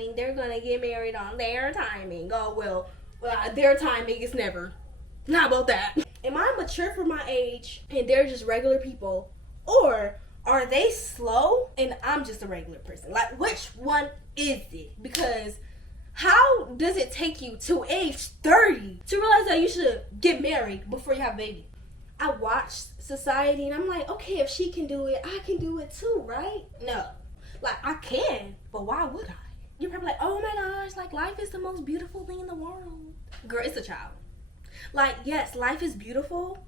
mean, they're gonna get married on their timing. Oh, well, their timing is never. How about that? Am I mature for my age and they're just regular people? Or are they slow and I'm just a regular person? Like, which one is it? Because how does it take you to age 30 to realize that you should get married before you have a baby? I watch society and I'm like, okay, if she can do it, I can do it too, right? No. Like, I can, but why would I? You're probably like, oh my gosh, like, life is the most beautiful thing in the world. Girl, it's a child. Like, yes, life is beautiful,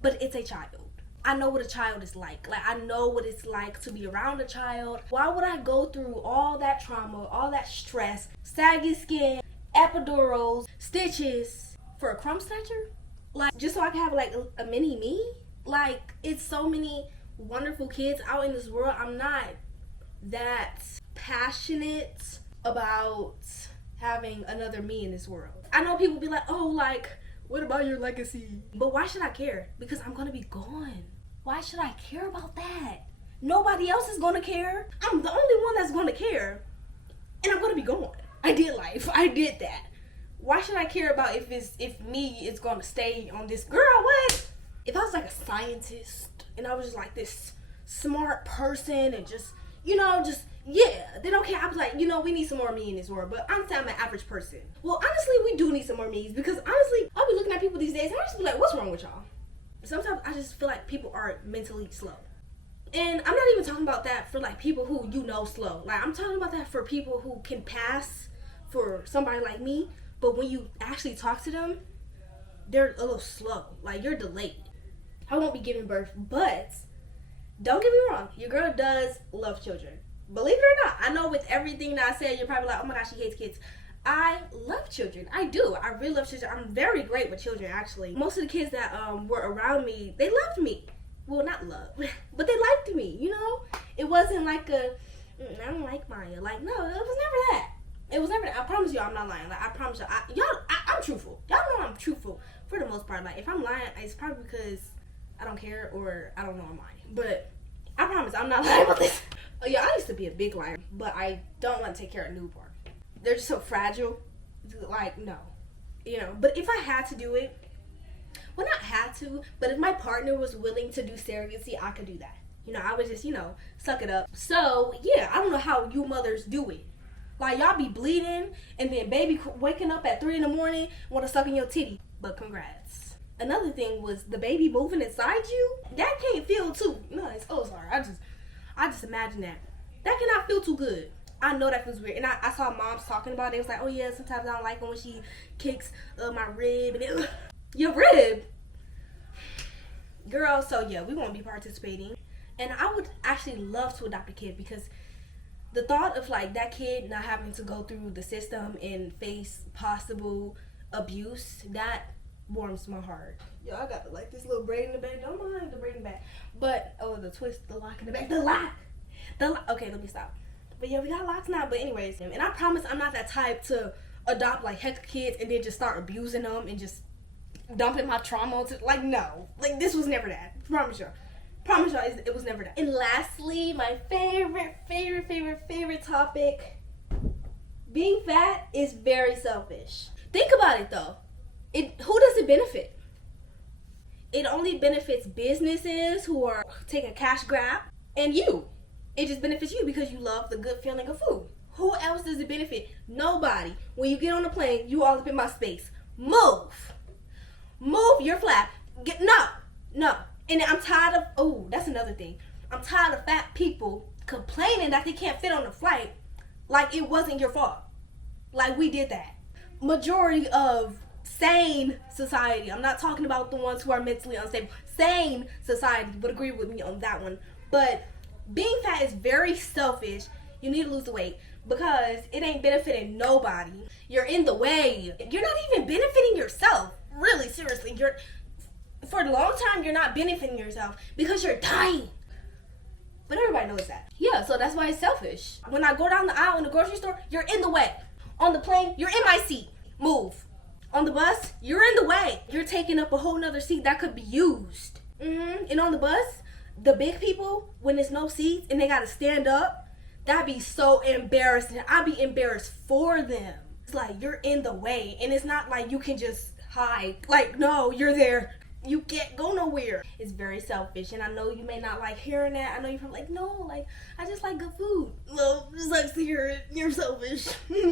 but it's a child. I know what a child is like. Like, I know what it's like to be around a child. Why would I go through all that trauma, all that stress, saggy skin, epidurals, stitches for a crumb snatcher? Like, just so I can have, like, a mini me? Like, it's so many wonderful kids out in this world. I'm not that passionate about having another me in this world. I know people be like, oh, like, what about your legacy? But why should I care? Because I'm gonna be gone. Why should I care about that? Nobody else is gonna care. I'm the only one that's gonna care. And I'm gonna be gone. I did life. I did that. Why should I care about if me is gonna stay on this? Girl, what? If I was like a scientist and I was just like this smart person and just, yeah, then okay, I was like, we need some more me in this world. But I'm saying I'm an average person. Well, honestly, we do need some more me's because honestly, I'll be looking at people these days and I just be like, what's wrong with y'all? Sometimes I just feel like people are mentally slow. And I'm not even talking about that for like people who slow. Like, I'm talking about that for people who can pass for somebody like me, but when you actually talk to them, they're a little slow. Like, you're delayed. I won't be giving birth, but don't get me wrong, your girl does love children. Believe it or not, I know with everything that I said, you're probably like, oh my gosh, she hates kids. I love children. I do. I really love children. I'm very great with children, actually. Most of the kids that were around me, they loved me. Well, not love, but they liked me, It wasn't like I don't like Maya. Like, no, it was never that. It was never that. I promise you I'm not lying. Like, I promise you. I'm truthful. Y'all know I'm truthful for the most part. Like, if I'm lying, it's probably because I don't care or I don't know I'm lying. But I promise I'm not lying about this. Oh, yeah, I used to be a big liar, but I don't want to take care of a newborn. They're just so fragile. Like, no. But if I had to do it, well, not had to, but if my partner was willing to do surrogacy, I could do that. I would just, suck it up. So, yeah, I don't know how you mothers do it. Like, y'all be bleeding, and then baby waking up at 3 in the morning, want to suck in your titty. But congrats. Another thing was the baby moving inside you. That can't feel too nice. Oh, sorry. I just imagine that. That cannot feel too good. I know that feels weird. And I saw moms talking about it. It was like, oh yeah, sometimes I don't like when she kicks my rib. And your rib? Girl, so yeah, we won't be participating. And I would actually love to adopt a kid because the thought of like that kid not having to go through the system and face possible abuse, that warms my heart. Yo, I got like this little braid in the back. Don't mind the braid in the back. But, the twist, the lock in the back. The lock! Okay, let me stop. But yeah, we got locks now. But anyways, and I promise I'm not that type to adopt like heck kids and then just start abusing them and just dumping my trauma onto, like, no. Like, this was never that. Promise y'all, it was never that. And lastly, my favorite topic. Being fat is very selfish. Think about it though. Who does it benefit? It only benefits businesses who are taking a cash grab and you. It just benefits you because you love the good feeling of food. Who else does it benefit? Nobody. When you get on the plane, you all up in my space. Move, your flap. No. And I'm tired of, that's another thing. I'm tired of fat people complaining that they can't fit on the flight like it wasn't your fault. Like, we did that. Majority of sane society, I'm not talking about the ones who are mentally unstable, sane society would agree with me on that one. But being fat is very selfish. You need to lose the weight because it ain't benefiting nobody. You're in the way. You're not even benefiting yourself. Really, seriously, for a long time you're not benefiting yourself because you're dying. But everybody knows that. Yeah, so that's why it's selfish. When I go down the aisle in the grocery store, you're in the way. On the plane, you're in my seat. Move. On the bus, you're in the way. You're taking up a whole nother seat that could be used. And on the bus, the big people, when there's no seats and they gotta stand up That'd be so embarrassing. I'd be embarrassed for them. It's like you're in the way, and it's not like you can just hide. Like, no, you're there. You can't go nowhere. It's very selfish, and I know you may not like hearing that. I know you're probably like, no, like, I just like good food. Well, it sucks to hear it. You're selfish.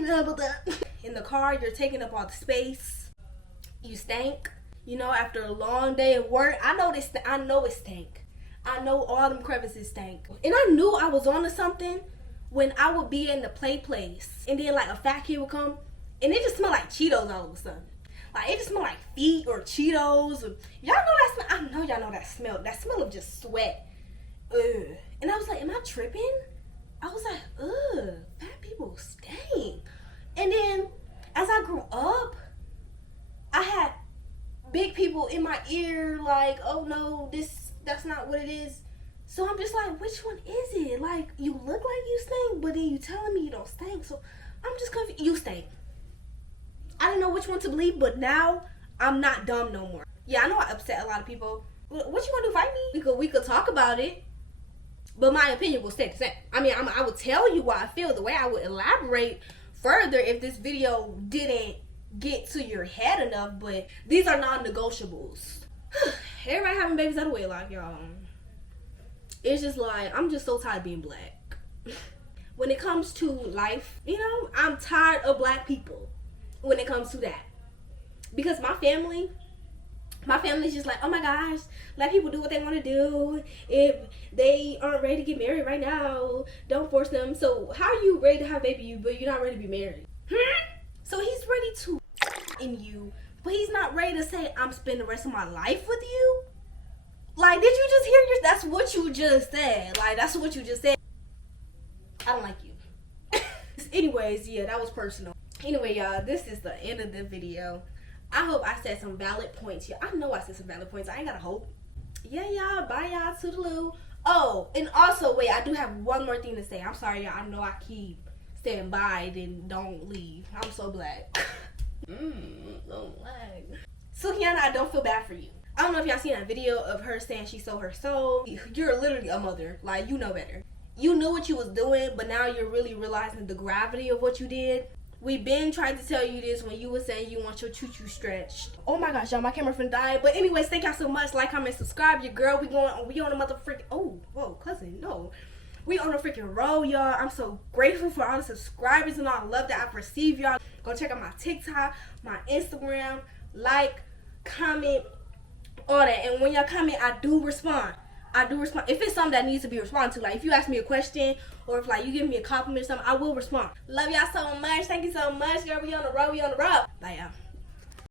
How about that? In the car, you're taking up all the space. You stink. You know, after a long day of work, I know it stink. I know all them crevices stink. And I knew I was onto something when I would be in the play place, and then like a fat kid would come, and it just smelled like Cheetos all of a sudden. Like, it just smelled like feet or Cheetos. Or, y'all know that smell? I know y'all know that smell. That smell of just sweat. Ugh. And I was like, am I tripping? I was like, ugh, fat people stink. And then, as I grew up, I had big people in my ear like, oh no, that's not what it is. So I'm just like, which one is it? Like, you look like you stink, but then you telling me you don't stink. So I'm just confused. You stink. I didn't know which one to believe, but now I'm not dumb no more. Yeah, I know I upset a lot of people. What you want to do, fight me? We could talk about it, but my opinion will stay the same. I mean, I would tell you why I feel the way. I would elaborate further if this video didn't get to your head enough, but these are non-negotiables. Everybody having babies out of wedlock, y'all. It's just like, I'm just so tired of being black. When it comes to life, you know, I'm tired of black people when it comes to that. Because my family's just like, oh my gosh, let people do what they want to do. If they aren't ready to get married right now, don't force them. So how are you ready to have a baby, but you're not ready to be married? So he's ready to in you, but he's not ready to say, I'm spending the rest of my life with you? Like, did you just hear that's what you just said. Like, that's what you just said. I don't like you. Anyways, yeah, that was personal. Anyway, y'all, this is the end of the video. I hope I said some valid points here. I know I said some valid points. I ain't got a hope. Yeah, y'all. Bye, y'all. Toodaloo. Oh, and also, wait, I do have one more thing to say. I'm sorry, y'all. I know I keep saying bye, then don't leave. I'm so black. So black. So, Kiana, I don't feel bad for you. I don't know if y'all seen that video of her saying she sold her soul. You're literally a mother. Like, you know better. You knew what you was doing, but now you're really realizing the gravity of what you did. We've been trying to tell you this when you were saying you want your choo-choo stretched. Oh my gosh, y'all, my camera finna die. But anyways, thank y'all so much. Like, comment, subscribe. Your girl, we on a motherfucking, oh, whoa, cousin, no. We on a freaking roll, y'all. I'm so grateful for all the subscribers and all the love that I've received, y'all. Go check out my TikTok, my Instagram, like, comment, all that. And when y'all comment, I do respond. If it's something that needs to be responded to, like if you ask me a question or if like you give me a compliment or something, I will respond. Love y'all so much. Thank you so much, girl. We on the road. Bye, y'all.